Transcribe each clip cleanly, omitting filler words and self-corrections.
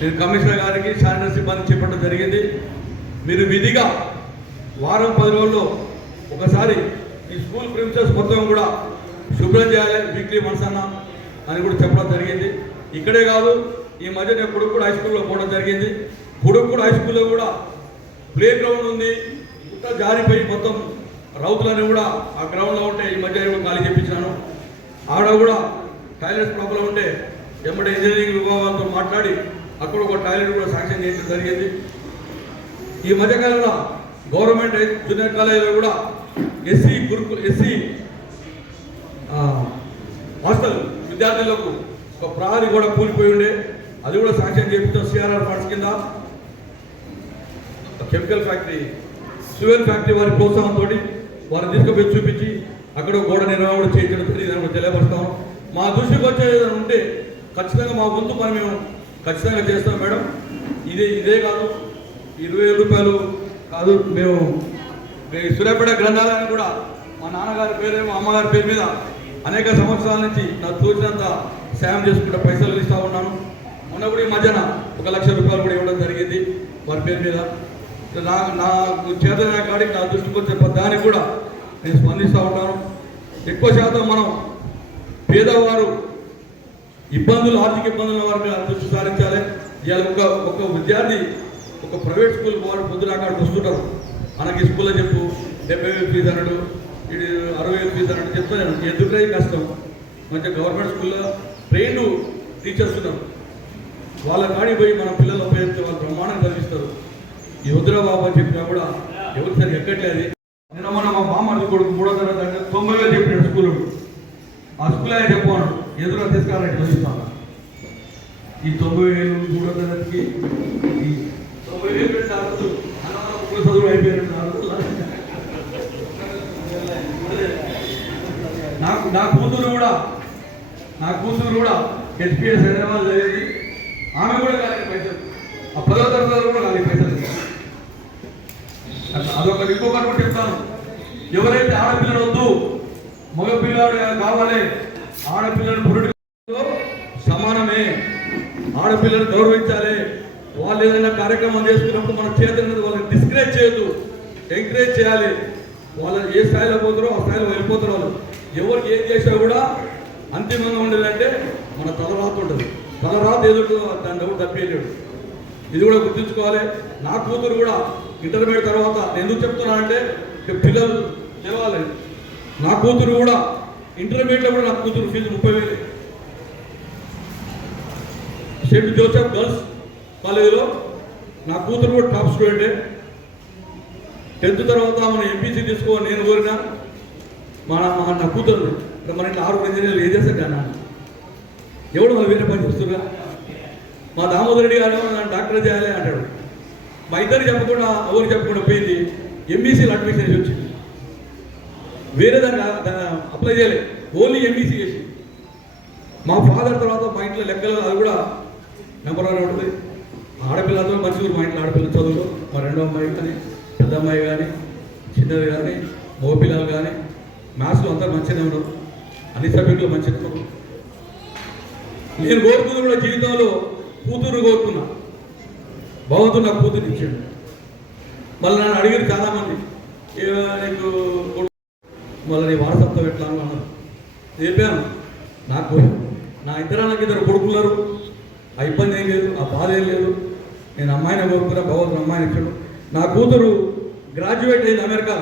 నేను కమిషనర్ గారికి శానిటరీ సిబ్బంది చెప్పడం జరిగింది. మీరు విధిగా వారం 10 రోజుల్లో ఒకసారి ఈ స్కూల్ ప్రిన్సెస్ మొత్తం కూడా శుభ్రం చేయాలి, వీక్లీ వన్స్ అన్న అని కూడా చెప్పడం జరిగింది. ఇక్కడే కాదు, ఈ మధ్య నేను కుడుక్కుడు హై స్కూల్లో పోవడం జరిగింది. కుడుక్కుడు హై స్కూల్లో కూడా ప్లే గ్రౌండ్ ఉంది, గుట్ట జారిపోయి మొత్తం రౌతులని కూడా ఆ గ్రౌండ్లో ఉంటే ఈ మధ్య ఖాళీ చేయించాను. ఆడ కూడా టాయిలెట్స్ ప్రాబ్లం ఉంటే ఎమ్మడే ఇంజనీరింగ్ విభాగాలతో మాట్లాడి అక్కడ ఒక టాయిలెట్ కూడా శాంక్షన్ చేయడం జరిగింది. ఈ మధ్యకాలంలో గవర్నమెంట్ జూనియర్ కాలేజీలో కూడా ఎస్సీ హాస్టల్ విద్యార్థులకు ఒక ప్రహరీ కూడా కూలిపోయి ఉండే, అది కూడా శాంక్షన్ చేయించాం. సిఆర్ఆర్ ఫండ్స్ కింద కెమికల్ ఫ్యాక్టరీ, సివెల్ ఫ్యాక్టరీ వారి ప్రోత్సాహంతో వారిని తీసుకుపోయి చూపించి అక్కడ గోడ నిర్మాణం కూడా చేయించడం జరిగిందని తెలియపరుస్తాం. మా దృష్టికి వచ్చేది ఉంటే ఖచ్చితంగా మా వంతు పని మేము ఖచ్చితంగా చేస్తాం మేడం. ఇదే కాదు, 20,000 రూపాయలు కాదు, మేము సూర్యాపేట గ్రంథాలయాన్ని కూడా మా నాన్నగారి పేరు మా అమ్మగారి పేరు మీద అనేక సంవత్సరాల నుంచి నాకు తోచినంత సాయం చేసుకుంటే పైసలు ఇస్తూ ఉన్నాను. మొన్న కూడా ఈ మధ్యన 1,00,000 రూపాయలు కూడా ఇవ్వడం జరిగింది వారి పేరు మీద. నాకు చేతన కాడికి నా దృష్టికి వచ్చే దానికి కూడా నేను స్పందిస్తూ ఉంటాను. ఎక్కువ శాతం మనం పేదవారు ఆర్థిక ఇబ్బందుల వారి మీద దృష్టి సారించాలి. ఇవాళ ఒక విద్యార్థి ఒక ప్రైవేట్ స్కూల్ వాడు పొద్దున అక్కడికి వస్తుంటారు, మనకి స్కూల్లో చెప్పు 70,000 ఫీజు అన్నాడు, 60,000 ఫీజు అన్నాడు చెప్తాను. ఎందుకై కష్టం, మంచిగా గవర్నమెంట్ స్కూల్లో ట్రైన్డ్ టీచర్స్ ఉన్నారు, వాళ్ళ కాడికి పోయి మన పిల్లలు ఉపయోగిస్తే వాళ్ళు బ్రహ్మాండం కలిగిస్తారు. ఈ వద్దురాబాబు అని చెప్పినా కూడా ఎవరు సరి ఎక్కట్లేదు. నిన్న మొన్న మా మామ కొడుకు 3వ తరగతి 90,000 చెప్పినాడు స్కూలు. ఆ స్కూల్ ఆయన చెప్పన్నాడు, ఎదురు తీసుకురాలంటే చదివిస్తాను. ఈ 90,000 3వ తరగతికి ఈ 90,000 పెట్టారు, చదువు అయిపోయినట్టు. నా కూతురు కూడా హెచ్పిఎస్ హైదరాబాద్ జరిగింది. ఆమె కూడా కాలేదు పైసలు, ఆ 10వ తరగతి కూడా కాలేదు పైసలు. అదొకటి. ఇంకొకటి కూడా చెప్తాను, ఎవరైతే ఆడపిల్లలు వద్దు మగపిల్లాడు కావాలి, ఆడపిల్లలు పురుడు సమానమే, ఆడపిల్లలు గౌరవించాలి. వాళ్ళు ఏదైనా కార్యక్రమం చేసుకున్నప్పుడు మన చేతున్నది వాళ్ళని డిస్కరేజ్ చేయొద్దు, ఎంకరేజ్ చేయాలి. వాళ్ళు ఏ స్థాయిలో పోతారో ఆ స్థాయిలో వెళ్ళిపోతారు. వాళ్ళు ఎవరికి ఏం చేసినా కూడా అంతిమంగా ఉండేదంటే మన తలరాత ఉంటుంది. తలరాత ఎదుగుతుందో దాన్ని ఎవరు తప్పేయలేడు. ఇది కూడా గుర్తుంచుకోవాలి. నా కూతురు కూడా ఇంటర్మీడియట్ తర్వాత ఎందుకు చెప్తున్నానంటే పిల్లలు తెలవాలి. నా కూతురు కూడా ఇంటర్మీడియట్లో కూడా నా కూతురు ఫీజు 30,000. సెయింట్ జోసెఫ్ గర్ల్స్ కాలేజీలో నా కూతురు కూడా టాప్ స్టూడెంటే. 10th తర్వాత మనం ఎంపీసీ తీసుకోవాలి నేను కోరినా. నా కూతురు మన ఇంట్లో 6 ఇంజనీర్లు ఏం చేస్తారు కానీ ఎవడు మన వేరే పని చేస్తున్నా. మా దామోదర్ రెడ్డి గారు డాక్టర్ చేయాలి అంటాడు. మా ఇద్దరు చెప్పకుండా ఎవరు చెప్పకుండా పోయింది, ఎంబీసీలు అడ్మిషన్ చేసి వచ్చింది. వేరే దాన్ని అప్లై చేయలేదు, ఓన్లీ ఎంబీసీ చేసి. మా ఫాదర్ తర్వాత మా ఇంట్లో లెక్కలు అది కూడా నెంబర్ 1 ఉంటుంది. ఆడపిల్లలతో మంచిగా మా ఇంట్లో ఆడపిల్లల చదువులు, మా 2వ అమ్మాయి కానీ పెద్ద అమ్మాయి కానీ చిన్నవి కానీ మగపిల్లలు కానీ మ్యాథ్స్లో అందరూ మంచిగానే ఉన్నారు, అన్ని సబ్జెక్టులు మంచిగా ఉన్నారు. నేను కోరుకుంది కూడా జీవితంలో కూతురు కోరుకున్నా, భగవంతుడు నాకు కూతురు ఇచ్చాడు. మళ్ళీ నన్ను అడిగారు చాలామంది, నీకు మళ్ళీ నీ వారసత్వం ఎట్లా అన్నారు. చెప్పాను, నాకు నా నాకు 2 కొడుకున్నారు, ఆ ఇబ్బంది ఏం లేదు, ఆ బాధ ఏం లేదు. నేను అమ్మాయిని కోరుకున్నా, భగవంతుడు అమ్మాయిని ఇచ్చాడు. నా కూతురు గ్రాడ్యుయేట్ అయింది, అమెరికా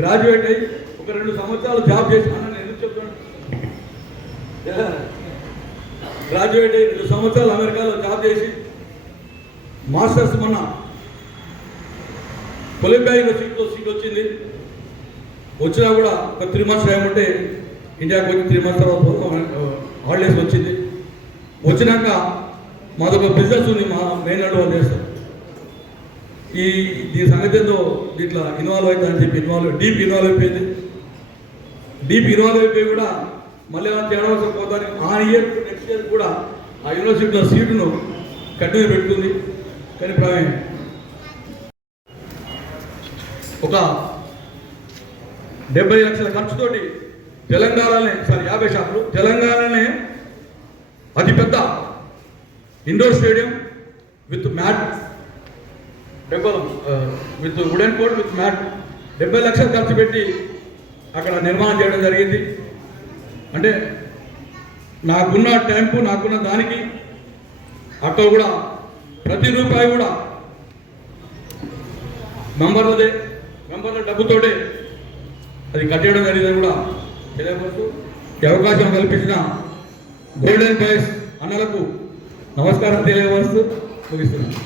గ్రాడ్యుయేట్ అయ్యి ఒక 2 సంవత్సరాలు జాబ్ చేసిన. నేను ఎందుకు చెప్తాను, గ్రాడ్యుయేట్ అయ్యి 2 సంవత్సరాలు అమెరికాలో జాబ్ చేసి మాస్టర్స్ మొన్న కొలంబియా యూనివర్సిటీలో సీట్ వచ్చింది. వచ్చినా కూడా ఒక 3 months టైం ఉంటే ఇండియాకి వచ్చి 3 months తర్వాత హాలిడేస్ వచ్చింది. వచ్చినాక మాదొక బిజినెస్ ఉంది, మా మెయిన్ వాళ్ళు చేస్తారు. దీని సంగతి ఏందో దీంట్లో ఇన్వాల్వ్ అవుతుందని చెప్పి డీప్ ఇన్వాల్వ్ అయిపోయింది. డీప్ ఇన్వాల్వ్ అయిపోయి కూడా మళ్ళీ తేడవలసిన పోతానికి ఆ ఇయర్ నెక్స్ట్ ఇయర్ కూడా ఆ యూనివర్సిటీలో సీటును కంటిన్యూ పెట్టుకుంది. కానీ ఒక 70 లక్షల ఖర్చుతోటి తెలంగాణలోనే 50 షాపులు తెలంగాణలోనే అతిపెద్ద indoor stadium with mat with wooden court with mat 70 లక్షలు ఖర్చు పెట్టి అక్కడ నిర్మాణం చేయడం జరిగింది. అంటే నాకున్న టైంపు నాకున్న దానికి అక్కడ కూడా ప్రతి రూపాయి కూడా మెంబర్ల డబ్బుతోటే అది కట్టేయడం జరిగిందని కూడా తెలియపరుస్తూ ఈ అవకాశం కల్పించిన గోల్డెన్ బాయ్స్ అన్నలకు నమస్కారం తెలియపరుస్తూ ముగిస్తున్నాను.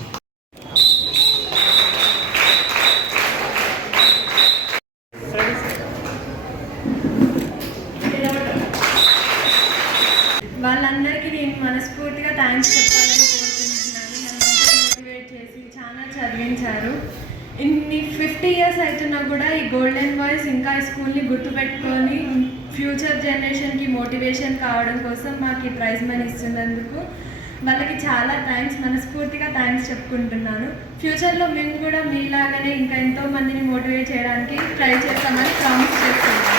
వాళ్ళందరికీ నేను మనస్ఫూర్తిగా థ్యాంక్స్ చెప్పాలని కోరుకుంటున్నాను. నన్ను మోటివేట్ చేసి చాలా చదివించారు. ఇన్ని 50 ఇయర్స్ అవుతున్నా కూడా ఈ గోల్డెన్ బాయ్స్ ఇంకా ఈ స్కూల్ని గుర్తుపెట్టుకొని ఫ్యూచర్ జనరేషన్కి మోటివేషన్ కావడం కోసం మాకు ఈ ప్రైజ్ మనీ ఇస్తున్నందుకు వాళ్ళకి చాలా థ్యాంక్స్, మనస్ఫూర్తిగా థ్యాంక్స్ చెప్పుకుంటున్నాను. ఫ్యూచర్లో మేము కూడా మీలాగానే ఇంకా ఎంతో మందిని మోటివేట్ చేయడానికి ట్రై చేస్తామని ప్రామిస్ చేస్తున్నాను.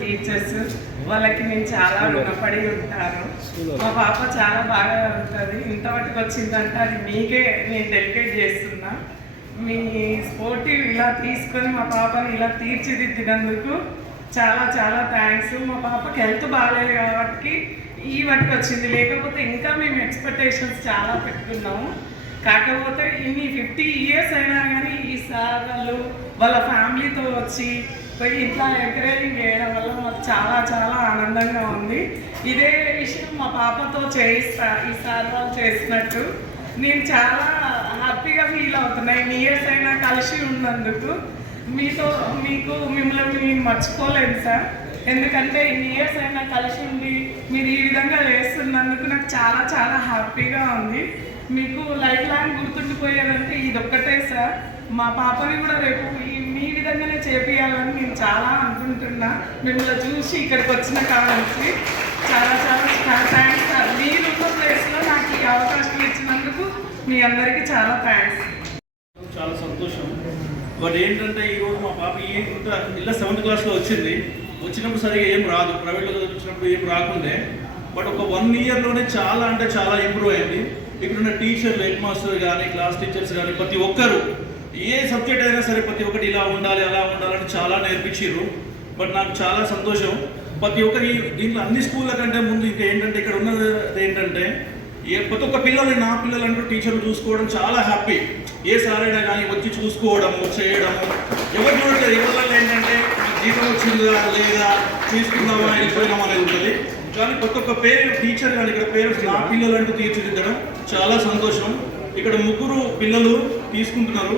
టీచర్స్ వాళ్ళకి నేను చాలా రుణపడి ఉంటాను. మా పాప చాలా బాగా ఉంటుంది. ఇంతవరకు వచ్చిందంటే అది మీకే నేను డెడికేట్ చేస్తున్నా. మీ స్పోర్టివ్ ఇలా తీసుకొని మా పాపని ఇలా తీర్చిదిద్దినందుకు చాలా చాలా థ్యాంక్స్. మా పాపకి హెల్త్ బాగాలేదు కాబట్టి ఈ వాటికి వచ్చింది, లేకపోతే ఇంకా మేము ఎక్స్పెక్టేషన్స్ చాలా పెట్టుకున్నాము. కాకపోతే ఇన్ని 50 ఇయర్స్ అయినా కానీ ఈ సార్ వాళ్ళు వాళ్ళ ఫ్యామిలీతో వచ్చి పోయి ఇట్లా ఎంకరేజింగ్ చేయడం వల్ల మాకు చాలా చాలా ఆనందంగా ఉంది. ఇదే విషయం మా పాపతో చేయిస్తా ఈ సార్ వాళ్ళు చేసినట్టు నేను చాలా హ్యాపీగా ఫీల్ అవుతున్నాయి. ఇన్ని ఇయర్స్ అయినా కలిసి ఉన్నందుకు మిమ్మల్ని నేను మర్చిపోలేదు సార్. ఎందుకంటే ఇన్ని ఇయర్స్ అయినా కలిసి ఉండి మీరు ఈ విధంగా చేస్తున్నందుకు నాకు చాలా చాలా హ్యాపీగా ఉంది. మీకు లైఫ్ లాంగ్ గుర్తుండిపోయేదంటే ఇది ఒక్కటే సార్. మా పాపని కూడా రేపు మీ విధంగానే చేపియాలని నేను చాలా అనుకుంటున్నా. మిమ్మల్ని చూసి ఇక్కడికి వచ్చిన కావాల్సి చాలా చాలా థ్యాంక్స్ సార్. మీరున్న ప్లేస్లో నాకు ఈ అవకాశం ఇచ్చినందుకు మీ అందరికీ చాలా థ్యాంక్స్. చాలా సంతోషం. బట్ ఏంటంటే ఈరోజు మా పాప ఇలా 7th క్లాస్లో వచ్చినప్పుడు సరిగా ఏం రాదు, ప్రైవేట్లో చదివించినప్పుడు ఏం రాకుండే. బట్ ఒక 1 ఇయర్లోనే చాలా అంటే చాలా ఇంప్రూవ్ అయింది. ఇక్కడున్న టీచర్లు, హెడ్ మాస్టర్ కానీ, క్లాస్ టీచర్స్ కానీ ప్రతి ఒక్కరు ఏ సబ్జెక్ట్ అయినా సరే ప్రతి ఒక్కటి ఇలా ఉండాలి అలా ఉండాలని చాలా నేర్పించారు. బట్ నాకు చాలా సంతోషం. ప్రతి ఒక్కరి దీంట్లో అన్ని స్కూళ్ళ కంటే ముందు ఇంకా ఏంటంటే ఇక్కడ ఉన్నది ఏంటంటే ప్రతి ఒక్క పిల్లల్ని నా పిల్లలంటూ టీచర్లు చూసుకోవడం చాలా హ్యాపీ. ఏ సార్ అయినా కానీ వచ్చి చూసుకోవడము చేయడము ఎవరు చూడట్లేదు. ఎవరి ఏంటంటే జీతం వచ్చిందా లేదా తీసుకుందామా వెళ్ళిపోయినామా అనేది ఉంటుంది. కానీ ప్రతి ఒక్క టీచర్ కానీ ఇక్కడ పేరెంట్స్ నా పిల్లలంటూ తీర్చిదిద్దడం చాలా సంతోషం. ఇక్కడ 3 పిల్లలు తీసుకుంటున్నారు.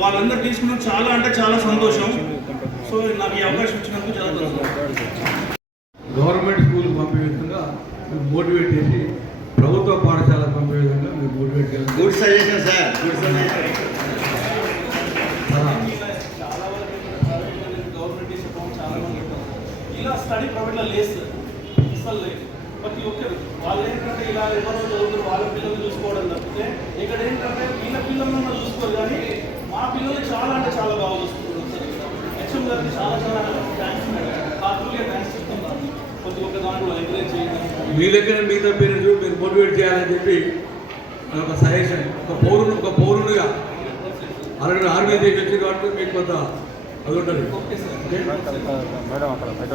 వాళ్ళందరూ తీసుకున్నాం చాలా అంటే చాలా సంతోషం. సో నాకు ఈ అవకాశం ఇచ్చినందుకు చాలా సంతోషం. గవర్నమెంట్ స్కూల్కి పంపే విధంగా మీరు మోటివేట్ చేసి ప్రభుత్వ పాఠశాలకు పంపే విధంగా మీరు మోటివేట్ చేయాలి. Good suggestion sir, good suggestion. చాలా వరకు గవర్నమెంట్ టీచర్ చాలా మంది ఇలా స్టడీ ప్రైవేట్లో లేదు అసలు లేదు. ప్రతి ఒక్కరు వాళ్ళు ఏంటంటే ఇలా ఎవరో చదువుతారు వాళ్ళ పిల్లల్ని చూసుకోవడం తప్పితే ఇక్కడ ఏంటంటే వీళ్ళ పిల్లలను చూసుకోరు. కానీ మా పిల్లల్ని చాలా అంటే చాలా బాగా చూసుకుంటున్నారు సార్. హెచ్ఎం గారికి చాలా చాలా థ్యాంక్స్, హార్ట్ఫుల్గా థ్యాంక్స్ చెప్తున్నాను. ప్రతి ఒక్క దాంట్లో ఎంకరేజ్ చేయడం, మీ దగ్గర మిగతా పేరెంట్స్ మీరు మోటివేట్ చేయాలని చెప్పి ఒక సజెషన్. ఒక పౌరునిగా అలాగే ఆర్మీ చేసి వచ్చి కాబట్టి మీకు కొంత అది ఉంటుంది. Okay sir. మేడం అక్కడ బయట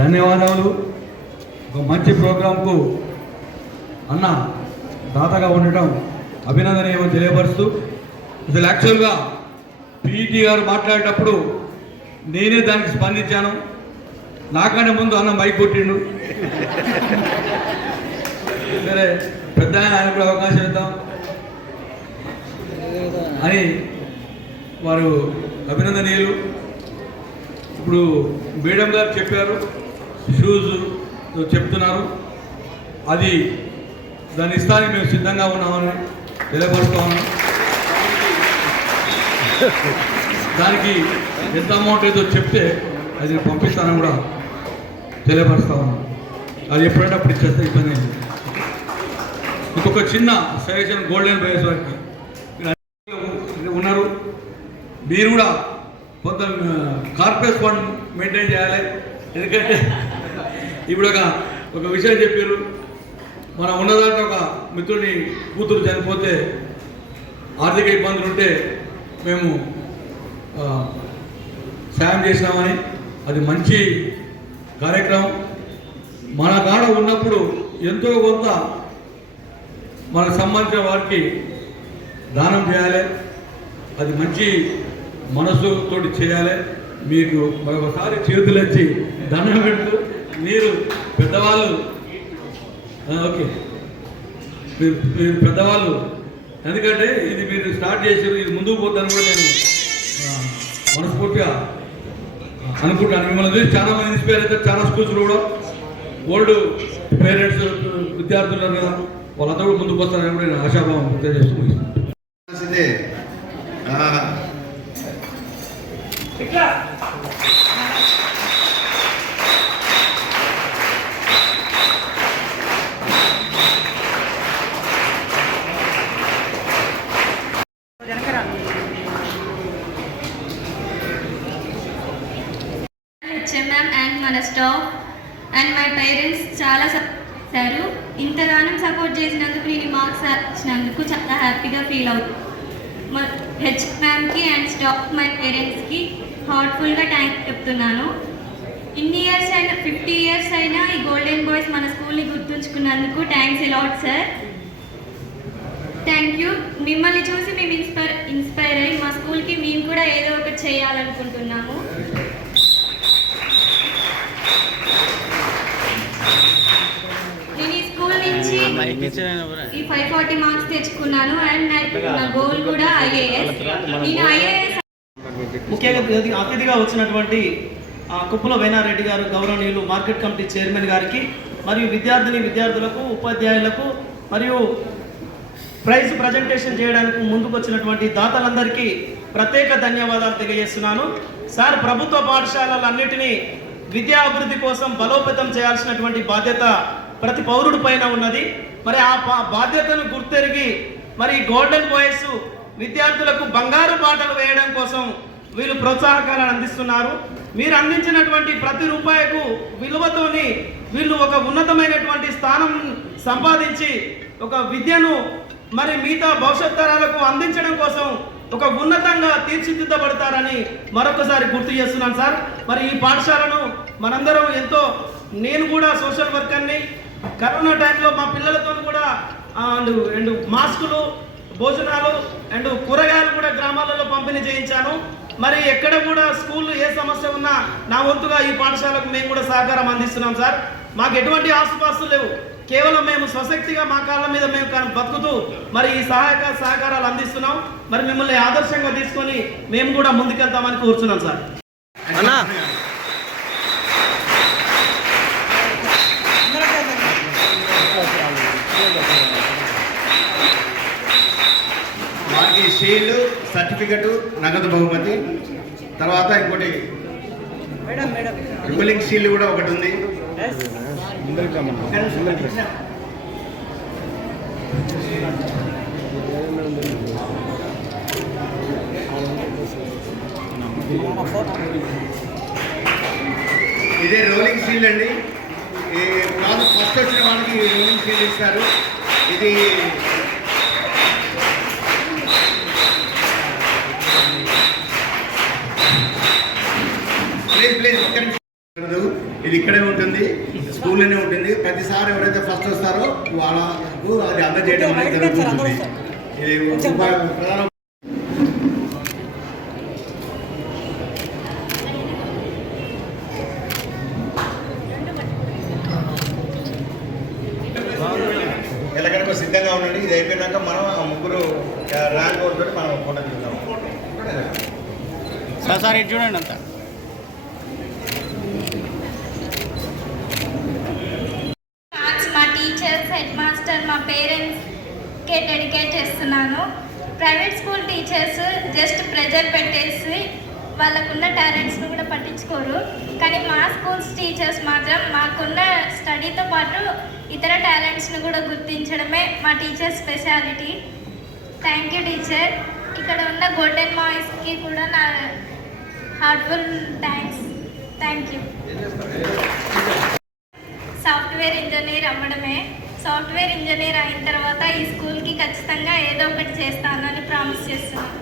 ధన్యవాదాలు. ఒక మంచి ప్రోగ్రాంకు అన్న దాతగా ఉండటం అభినందనీయం తెలియపరుస్తూ, అసలు యాక్చువల్గా పీఈటీ గారు మాట్లాడేటప్పుడు నేనే దానికి స్పందించాను. నాకంటే ముందు అన్న మైక్ కొట్టిండు. సరే పెద్ద ఆయన కూడా అవకాశం ఇద్దాం అని వారు అభినందనీయులు. ఇప్పుడు మేడం గారు చెప్పారు, షూస్ చెప్తున్నారు, అది దాన్ని ఇస్తానికి మేము సిద్ధంగా ఉన్నామని తెలియపరుస్తాను. దానికి ఎంత అమౌంట్ ఏదో చెప్తే అది నేను పంపిస్తానని కూడా తెలియపరుస్తా ఉన్నాను. అది ఎప్పుడంటే అప్పుడు ఇచ్చేస్తే ఇబ్బంది లేదు. ఇంకొక చిన్న సజెషన్ గోల్డెన్ బయస్ వారికి మీరు ఉన్నారు, మీరు కూడా కొంత కార్పొరేట్ ఫండ్ మెయింటైన్ చేయాలి. ఎందుకంటే ఇప్పుడు ఒక విషయం చెప్పారు, మన ఉన్నదాంట్లో ఒక మిత్రుని కూతురు చనిపోతే ఆర్థిక ఇబ్బందులు ఉంటే మేము సాయం చేసినామని, అది మంచి కార్యక్రమం. మన కాడ ఉన్నప్పుడు ఎంతో కొంత మనకు సంబంధించిన వారికి దానం చేయాలి. అది మంచి మనసుతోటి చేయాలి. మీకు మరొకసారి చేతులెచ్చి దండం పెడుతూ, మీరు పెద్దవాళ్ళు, ఓకే, మీరు పెద్దవాళ్ళు, ఎందుకంటే ఇది మీరు స్టార్ట్ చేసారు, ఇది ముందుకు పోతాను కూడా నేను మనస్ఫూర్తిగా అనుకుంటాను. మిమ్మల్ని చూసి చాలా మంది ఇన్స్పైర్ అవుతారు. చాలా స్కూల్స్లో కూడా ఓల్డ్ పేరెంట్స్ విద్యార్థులు ఉన్నారు కదా, వాళ్ళంతా కూడా ముందుకు వస్తారని కూడా నేను ఆశాభావం తెలియజేస్తున్నాను. HMM and మన స్టాఫ్ అండ్ మై పేరెంట్స్ చాలా చేశారు. ఇంతగానం సపోర్ట్ చేసినందుకు, నేను మార్క్స్ ఇచ్చినందుకు చాలా హ్యాపీగా ఫీల్ అవుతుంది. HMMకి అండ్ స్టాఫ్ మై పేరెంట్స్కి హార్ట్ఫుల్గా థ్యాంక్స్ చెప్తున్నాను. ఇన్ని ఇయర్స్ అయినా 50 ఇయర్స్ అయినా ఈ గోల్డెన్ బాయ్స్ మన స్కూల్ని గుర్తుంచుకున్నందుకు thanks a lot sir. Thank you. మిమ్మల్ని చూసి మేము ఇన్స్పైర్ అయ్యి మా స్కూల్కి మేము కూడా ఏదో ఒకటి చేయాలనుకుంటున్నాము. నేను ఈ స్కూల్ నుంచి ఈ 540 మార్క్స్ తెచ్చుకున్నాను అండ్ నా గోల్ కూడా IAS. నేను IAS ముఖ్యంగా అతిథిగా వచ్చినటువంటి కుప్పల వేనారెడ్డి గారు, గౌరవనీయులు మార్కెట్ కమిటీ చైర్మన్ గారికి, మరియు విద్యార్థులకు, ఉపాధ్యాయులకు, మరియు ప్రైజ్ ప్రజెంటేషన్ చేయడానికి ముందుకు వచ్చినటువంటి దాతలందరికీ ప్రత్యేక ధన్యవాదాలు తెలియజేస్తున్నాను. సార్, ప్రభుత్వ పాఠశాలలన్నిటినీ విద్యా అభివృద్ధి కోసం బలోపేతం చేయాల్సినటువంటి బాధ్యత ప్రతి పౌరుడి పైన ఉన్నది. మరి ఆ బాధ్యతను గుర్తెరిగి మరి గోల్డెన్ బాయ్స్ విద్యార్థులకు బంగారు బాటలు వేయడం కోసం వీళ్ళు ప్రోత్సాహకాలను అందిస్తున్నారు. మీరు అందించినటువంటి ప్రతి రూపాయకు విలువతోని వీళ్ళు ఒక ఉన్నతమైనటువంటి స్థానం సంపాదించి ఒక విద్యను మరి మిగతా భవిష్యత్ తరాలకు అందించడం కోసం ఒక ఉన్నతంగా తీర్చిదిద్దబడతారని మరొకసారి గుర్తు చేస్తున్నాను సార్. మరి ఈ పాఠశాలను మనందరం ఎంతో, నేను కూడా సోషల్ వర్కర్ని, కరోనా టైంలో మా పిల్లలతో కూడా అండ్ మాస్కులు, భోజనాలు అండ్ కూరగాయలు కూడా గ్రామాలలో పంపిణీ చేయించాను. మరి ఎక్కడ కూడా స్కూల్ ఏ సమస్య ఉన్నా నా వంతుగా ఈ పాఠశాలకు మేము కూడా సహకారం అందిస్తున్నాం సార్. మాకు ఎటువంటి ఆస్తుపాస్తులు లేవు, కేవలం మేము స్వశక్తిగా మా కాళ్ళ మీద మేము బతుకుతూ మరి ఈ సహకారాలు అందిస్తున్నాం. మరి మిమ్మల్ని ఆదర్శంగా తీసుకొని మేము కూడా ముందుకెళ్తామని కోరుచున్నాం సార్. వారికి షీల్డ్, సర్టిఫికెట్, నగదు బహుమతి, తర్వాత ఇంకోటి రూలింగ్ షీల్డ్ కూడా ఒకటి ఉంది. ఇదే రోలింగ్ షీల్డ్ అండి. ఈ ఫస్ట్ వచ్చిన వాళ్ళకి రోలింగ్ షీల్డ్ ఇస్తారు. ఇది ఇది ఇక్కడే ఉంటుంది, స్కూల్లోనే ఉంటుంది. ప్రతిసారి ఎవరైతే ఫస్ట్ వస్తారో వాళ్ళకు అది అందజేయడం అనేది జరుగుతుంది. ఇది ప్రధాన ఎలాగైనా సిద్ధంగా ఉండండి. ఇది అయిపోయినాక మనం ఆ ముగ్గురు ర్యాంక్ అవుతుంది, మనం ఫోటో తీద్దాం. సార్ ఇటు చూడండి అంతా. మా టీచర్స్, హెడ్ మాస్టర్, మా పేరెంట్స్ స్కూల్కే డెడికేట్ చేస్తున్నాను. Private school teachers just pressure పెట్టేసి వాళ్ళకున్న టాలెంట్స్ను కూడా పట్టించుకోరు. కానీ మా స్కూల్స్ టీచర్స్ మాత్రం మాకున్న స్టడీతో పాటు ఇతర టాలెంట్స్ను కూడా గుర్తించడమే మా teacher speciality. Thank you teacher. ఇక్కడ ఉన్న గోల్డెన్ బాయ్స్కి కూడా నా heartful thank you. Software engineer అవ్వడమే. సాఫ్ట్వేర్ ఇంజనీర్ అయిన తర్వాత ఈ స్కూల్కి ఖచ్చితంగా ఏదో ఒకటి చేస్తానని ప్రామిస్ చేస్తున్నాను.